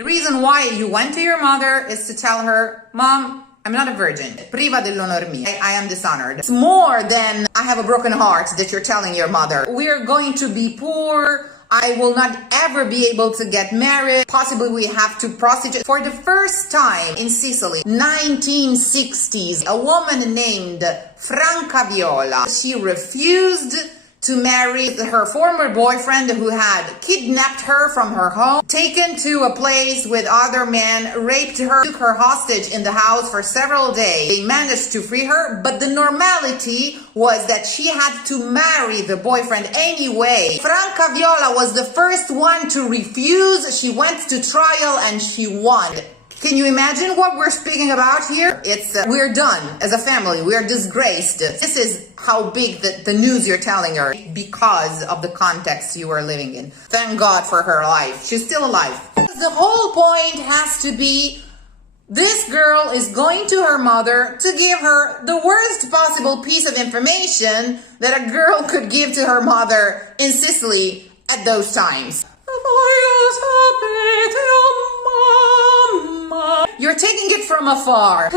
The reason why you went to your mother is to tell her, Mom, I'm not a virgin. Priva dell'onor mio. I am dishonored. It's more than I have a broken heart that you're telling your mother. We're going to be poor. I will not ever be able to get married. Possibly we have to prostitute. For the first time in Sicily, 1960s, a woman named Franca Viola, she refused to marry her former boyfriend who had kidnapped her from her home, taken to a place with other men, raped her, took her hostage in the house for several days. They managed to free her, but the normality was that she had to marry the boyfriend anyway. Franca Viola was the first one to refuse. She went to trial and she won. Can you imagine what we're speaking about here? It's we're done as a family. We're disgraced. This is how big the news you're telling her because of the context you are living in. Thank God for her life. She's still alive. The whole point has to be this girl is going to her mother to give her the worst possible piece of information that a girl could give to her mother in Sicily at those times. You're taking it from afar.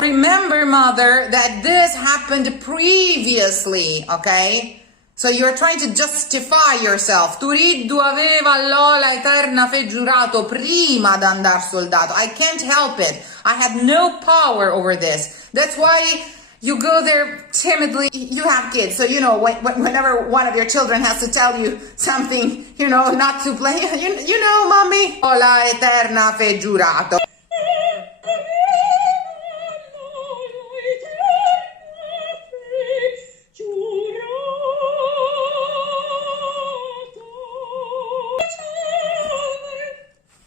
Remember, mother, that this happened previously, okay? So you're trying to justify yourself. Turiddu aveva l'ola eterna fe giurato prima d'andar soldato. I can't help it. I had no power over this. That's why you go there timidly. You have kids, so you know whenever one of your children has to tell you something, you know, not to play. You know, mommy. Ola eterna fe giurato.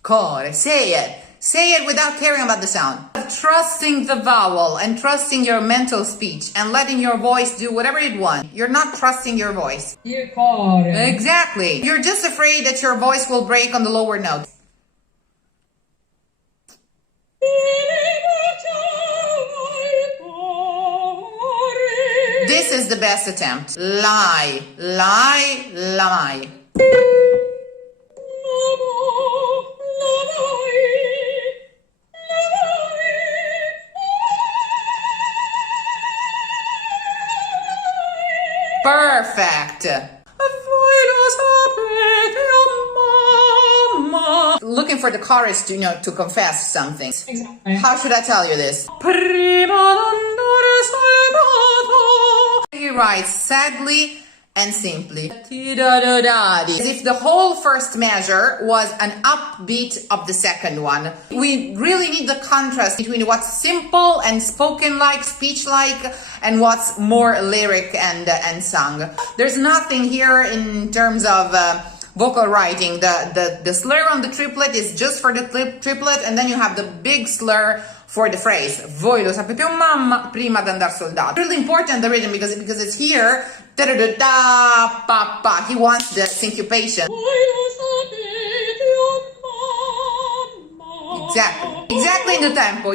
Core, say it. Say it without caring about the sound. Trusting the vowel and trusting your mental speech and letting your voice do whatever it wants. You're not trusting your voice. Exactly. You're just afraid that your voice will break on the lower notes. This is the best attempt. Lie, lie, lie. Perfect. Looking for the courage to, to confess something. Exactly. How should I tell you this? He writes sadly and simply. As if the whole first measure was an upbeat of the second one. We really need the contrast between what's simple and spoken-like, speech-like, and what's more lyric and sung. There's nothing here in terms of vocal writing. The slur on the triplet is just for the triplet, and then you have the big slur for the phrase. Voi lo sapete o mamma prima d'andar soldato. It's really important, the rhythm, because it's here. Da pa pa. He wants the syncopation. Exactly in the tempo.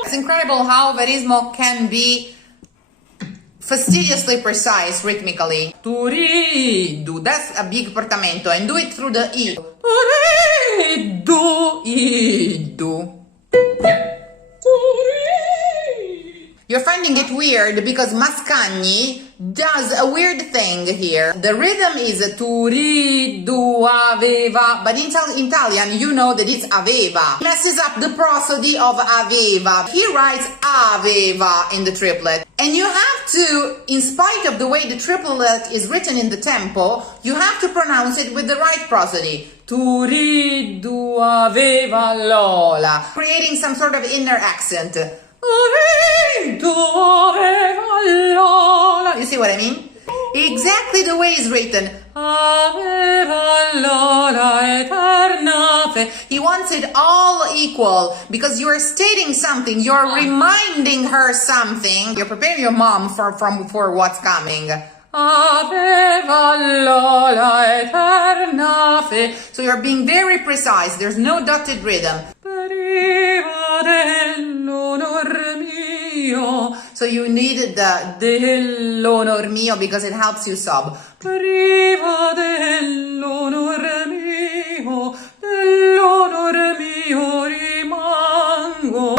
It's incredible how Verismo can be fastidiously precise rhythmically. Turiddu, that's a big portamento, and do it through the I. Turiddu, iddu. You're finding it weird because Mascagni does a weird thing here. The rhythm is turiddu aveva, but in Italian you know that it's aveva. He messes up the prosody of aveva. He writes aveva in the triplet. And you have to, in spite of the way the triplet is written in the tempo, you have to pronounce it with the right prosody. Turiddu aveva l'ola. Creating some sort of inner accent. You see what I mean? Exactly the way it's written. He wants it all equal because you are stating something, you're reminding her something, you're preparing your mom for what's coming. So you're being very precise, there's no dotted rhythm. So So you need the dell'onor mio because it helps you sob. Priva dell'onor mio, dell'onor mio rimango.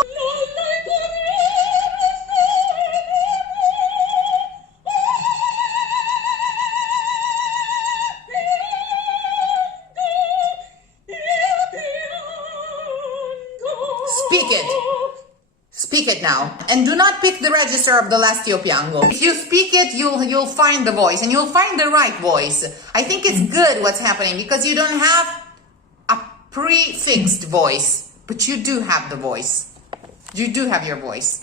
Speak it. Speak it now. And do not pick the register of the last io piango. If you speak it, you'll find the voice, and you'll find the right voice. I think it's good what's happening because you don't have a prefixed voice, but you do have the voice. You do have your voice.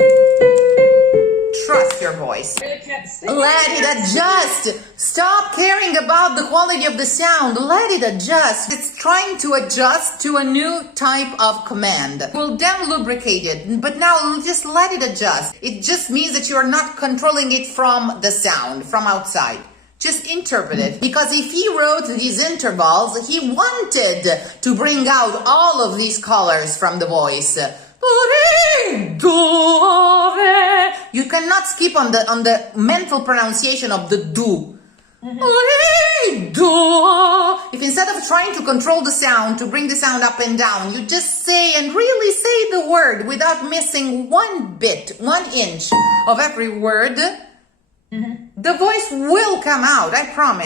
Trust your voice. Let it adjust. Stop caring about the quality of the sound. Let it adjust. It's trying to adjust to a new type of command. We'll then lubricate it, but now just let it adjust. It just means that you're not controlling it from the sound, from outside. Just interpret it. Because if he wrote these intervals, he wanted to bring out all of these colors from the voice. You cannot skip on the mental pronunciation of the do. If instead of trying to control the sound, to bring the sound up and down, you just say and really say the word without missing 1 bit, 1 inch of every word, the voice will come out, I promise.